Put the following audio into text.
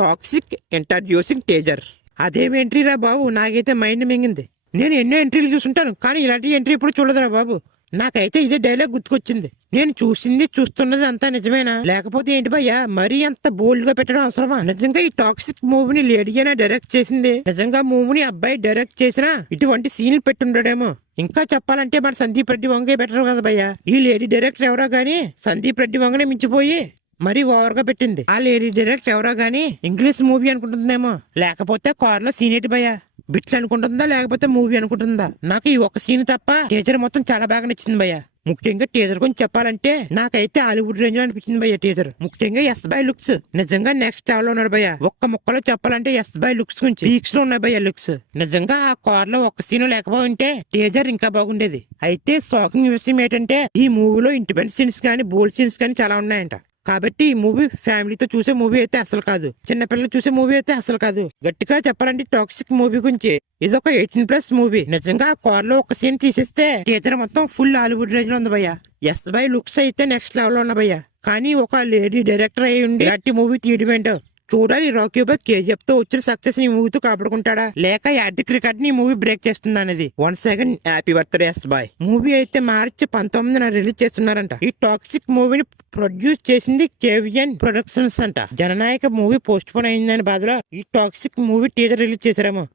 Toxic introducing teaser. అదేం ఎంట్రీరా బాబు, నాకైతే mind మింగింది. నేను ఎన్నో ఎంట్రీలు చూసుంటాను, కానీ ఇలాంటి ఎంట్రీ ఇప్పుడు చూడదురా బాబు. నాకైతే ఇదే డైలాగ్ గుర్తుకొచ్చింది. నేను చూస్తున్నది అంతా నిజమేనా, లేకపోతే ఏంటి భయ్యా మరీ అంత బోల్డ్ గా పెట్టడం అవసరమా? నిజంగా ఈ టాక్సిక్ మూవీని లేడీగానే డైరెక్ట్ చేసింది. నిజంగా మూవీని అబ్బాయి డైరెక్ట్ చేసినా ఇటువంటి సీన్లు పెట్టుండడేమో. ఇంకా చెప్పాలంటే మన సందీప్ రెడ్డి వంగే బెటర్ కదా భయ్యా. ఈ లేడీ డైరెక్టర్ ఎవరో గానీ సందీప్ రెడ్డి వంగనే మించిపోయి మరీ ఓవర్ గా పెట్టింది. ఆ లేడీ డైరెక్టర్ ఎవరో గానీ ఇంగ్లీష్ మూవీ అనుకుంటుందేమో, లేకపోతే కార్ లో సీన్ ఏంటి భయ్యా బిట్లు అనుకుంటుందా, లేకపోతే మూవీ అనుకుంటుందా? నాకు ఈ ఒక్క సీన్ తప్ప టీచర్ మొత్తం చాలా బాగా నచ్చింది భయ్యా. ముఖ్యంగా టీచర్ గురించి చెప్పాలంటే నాకైతే హాలీవుడ్ రేంజ్ లో అనిపించింది భయ్య టీచర్. ముఖ్యంగా ఎస్ బై లుక్స్ నిజంగా నెక్స్ట్ లెవెల్ లో ఉన్నాడు భయ్య. ఒక్క ముక్కలో చెప్పాలంటే ఎస్ బై లుక్స్ గురించి పీక్స్ లో ఉన్నాయి భయ్య లుక్స్. నిజంగా ఆ కార్ లో ఒక్క సీన్ లేకపోయింటే టీచర్ ఇంకా బాగుండేది. అయితే షాకింగ్ విషయం ఏంటంటే ఈ మూవీలో ఇంటిపెండెంట్ సీన్స్ కానీ బోల్డ్ సీన్స్ కానీ చాలా ఉన్నాయంట. కాబట్టి ఈ మూవీ ఫ్యామిలీతో చూసే మూవీ అయితే అసలు కాదు, చిన్నపిల్లలు చూసే మూవీ అయితే అసలు కాదు. గట్టిగా చెప్పాలంటే టాక్సిక్ మూవీ గురించి ఇది ఒక 18+ మూవీ. నిజంగా ఆ కార్ లో ఒక సీన్ తీసేస్తే టీచర్ మొత్తం ఫుల్ హాలీవుడ్ రేంజ్ లో ఉంది భయ్య. ఎస్ బై లుక్స్ అయితే నెక్స్ట్ లెవెల్ లో ఉన్న భయ్య. కానీ ఒక లేడీ డైరెక్టర్ అయి ఉండి అట్టి మూవీ తీయడం ఏంటో చూడాలి. రాకీ బాయ్ కేజీఎఫ్ తో వచ్చిన సక్సెస్ ఈ మూవీతో కాపాడుకుంటాడా, లేక యాడ్రిక్ రికార్డ్ ని మూవీ బ్రేక్ చేస్తుందా అనేది. వన్స్ అగైన్ హ్యాపీ బర్త్డే ఎస్ బాయ్. మూవీ అయితే మార్చి 19న రిలీజ్ చేస్తున్నారంట. ఈ టాక్సిక్ మూవీని ప్రొడ్యూస్ చేసింది కేవిఎన్ ప్రొడక్షన్స్ అంట. జననాయక మూవీ పోస్ట్ పోన్ అయిందని బాధలో ఈ టాక్సిక్ మూవీ టీజర్ రిలీజ్ చేశారేమో.